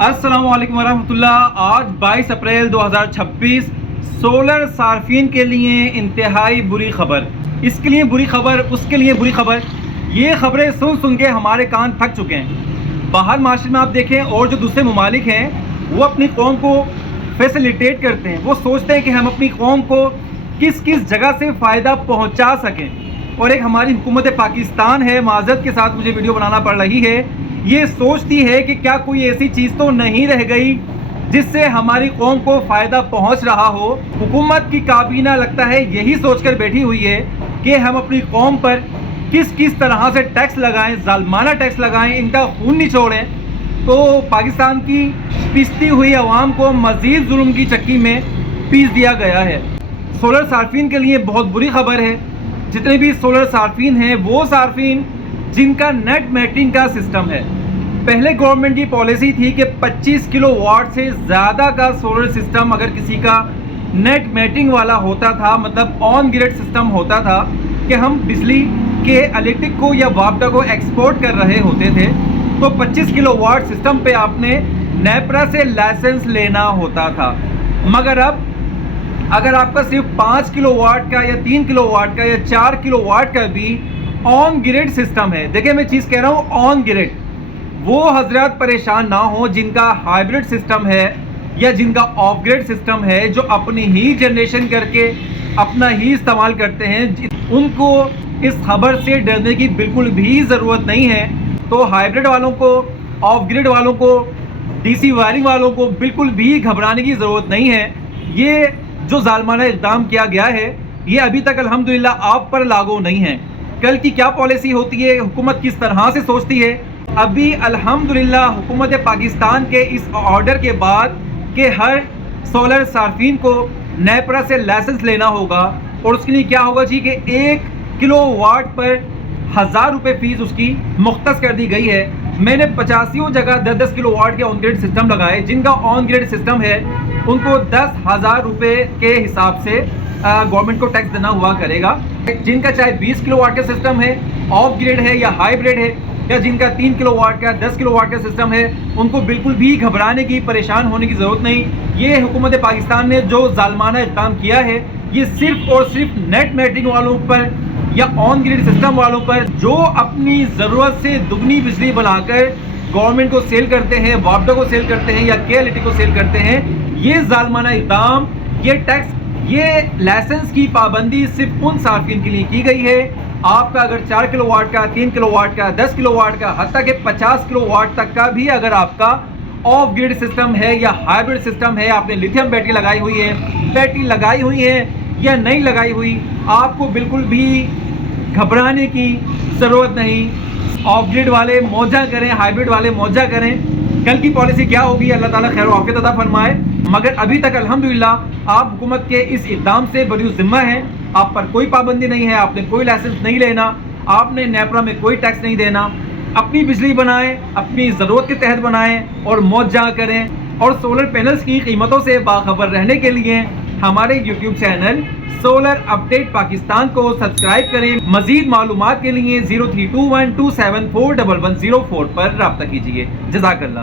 अस्सलाम वालेकुम वरहमतुल्लाह। आज 22 अप्रैल 2026 सोलर सार्फिन के लिए इंतहाई बुरी खबर। इसके लिए बुरी खबर, उसके लिए बुरी खबर। ये खबरें सुन सुन के हमारे कान थक चुके हैं। बाहर माशरे में आप देखें और जो दूसरे ममालिक हैं वो अपनी कौम को फैसिलिटेट करते हैं। वो सोचते हैं कि हम अपनी कौम को किस किस जगह से फ़ायदा पहुंचा सकें। और एक हमारी हुकूमत पाकिस्तान है, माज़रत के साथ मुझे वीडियो बनाना पड़ रही है, ये सोचती है कि क्या कोई ऐसी चीज़ तो नहीं रह गई जिससे हमारी कौम को फ़ायदा पहुंच रहा हो। हुकूमत की काबीना लगता है यही सोचकर बैठी हुई है कि हम अपनी कौम पर किस किस तरह से टैक्स लगाएं, जालमाना टैक्स लगाएं, इनका खून निचोड़ें। तो पाकिस्तान की पिसती हुई आवाम को मज़ीद जुल्म की चक्की में पीस दिया गया है। सोलर सार्फिन के लिए बहुत बुरी खबर है। जितने भी सोलर सार्फिन हैं वो सार्फिन जिनका नेट मेटिंग का सिस्टम है। पहले गवर्नमेंट की पॉलिसी थी कि 25 किलोवाट से ज़्यादा का सोलर सिस्टम अगर किसी का नेट मेटिंग वाला होता था, मतलब ऑन ग्रिड सिस्टम होता था कि हम बिजली के इलेक्ट्रिक को या वापडा को एक्सपोर्ट कर रहे होते थे, तो 25 किलोवाट सिस्टम पे आपने नेपरा से लाइसेंस लेना होता था। मगर अब अगर आपका सिर्फ 5 किलोवाट का या 3 किलोवाट का या 4 किलोवाट का भी ऑन ग्रिड सिस्टम है, देखिए मैं चीज़ कह रहा हूँ ऑन ग्रिड, वो हजरत परेशान ना हो जिनका हाइब्रिड सिस्टम है या जिनका ऑफ ग्रिड सिस्टम है, जो अपनी ही जनरेशन करके अपना ही इस्तेमाल करते हैं, उनको इस खबर से डरने की बिल्कुल भी ज़रूरत नहीं है। तो हाइब्रिड वालों को, ऑफ ग्रिड वालों को, डीसी वायरिंग वालों को बिल्कुल भी घबराने की ज़रूरत नहीं है। ये जो जालमाना इक़दाम किया गया है ये अभी तक अल्हम्दुलिल्लाह आप पर लागू नहीं है। कल की क्या पॉलिसी होती है, हुकूमत किस तरह से सोचती है, अभी अल्हम्दुलिल्लाह हुकूमत पाकिस्तान के इस ऑर्डर के बाद कि हर सोलर सार्फिन को नेपरा से लाइसेंस लेना होगा और उसके लिए क्या होगा जी कि 1 किलोवाट पर 1000 रुपये फ़ीस उसकी मुख्तस कर दी गई है। मैंने 85 जगह 10-10 किलोवाट के ऑन ग्रिड सिस्टम लगाए। जिनका ऑन ग्रिड सिस्टम है उनको 10,000 रुपये के हिसाब से गवर्नमेंट को टैक्स देना हुआ करेगा। जिनका चाहे 20 किलोवाट का सिस्टम है, ऑफ ग्रिड है या हाइब्रिड है, या जिनका 3 किलोवाट का 10 किलोवाट का सिस्टम है, उनको बिल्कुल भी घबराने की, परेशान होने की ज़रूरत नहीं। ये हुकूमत पाकिस्तान ने जो जालमाना इक़दाम किया है ये सिर्फ और सिर्फ नेट मेटिंग वालों पर या ऑन ग्रिड सिस्टम वालों पर जो अपनी ज़रूरत से दुगनी बिजली बनाकर गवर्नमेंट को सेल करते हैं, वापडा को सेल करते हैं या KLDT को सेल करते हैं, ये जालमाना इक़दाम, ये टैक्स, ये लाइसेंस की पाबंदी सिर्फ उन सार्फिन के लिए की गई है। आपका अगर 4 किलोवाट का, 3 किलोवाट का, 10 किलोवाट का, हत्ता कि 50 किलोवाट तक का भी अगर आपका ऑफ ग्रिड सिस्टम है या हाइब्रिड सिस्टम है, आपने लिथियम बैटरी लगाई हुई है, बैटरी लगाई हुई है या नहीं लगाई हुई, आपको बिल्कुल भी घबराने की ज़रूरत नहीं। ऑफ ग्रिड वाले मौजा करें, हाइब्रिड वाले मौजा करें। कल की पॉलिसी क्या होगी अल्लाह ताला खैर आफियत अता फरमाए। मगर अभी तक अल्हम्दुलिल्लाह आप हुकूमत के इस इक़दाम से बरी ज़िम्मा हैं। आप पर कोई पाबंदी नहीं है, आपने कोई लाइसेंस नहीं लेना, आपने नेपरा में कोई टैक्स नहीं देना। अपनी बिजली बनाएं, अपनी ज़रूरत के तहत बनाएं और मौजा करें। और सोलर पैनल्स की कीमतों से बाखबर रहने के लिए हमारे YouTube channel solar update Pakistan को सब्सक्राइब करें। मज़ीद मालूमात के लिए 0321274110 पर रब्ता कीजिए। जज़ाकल्लाह।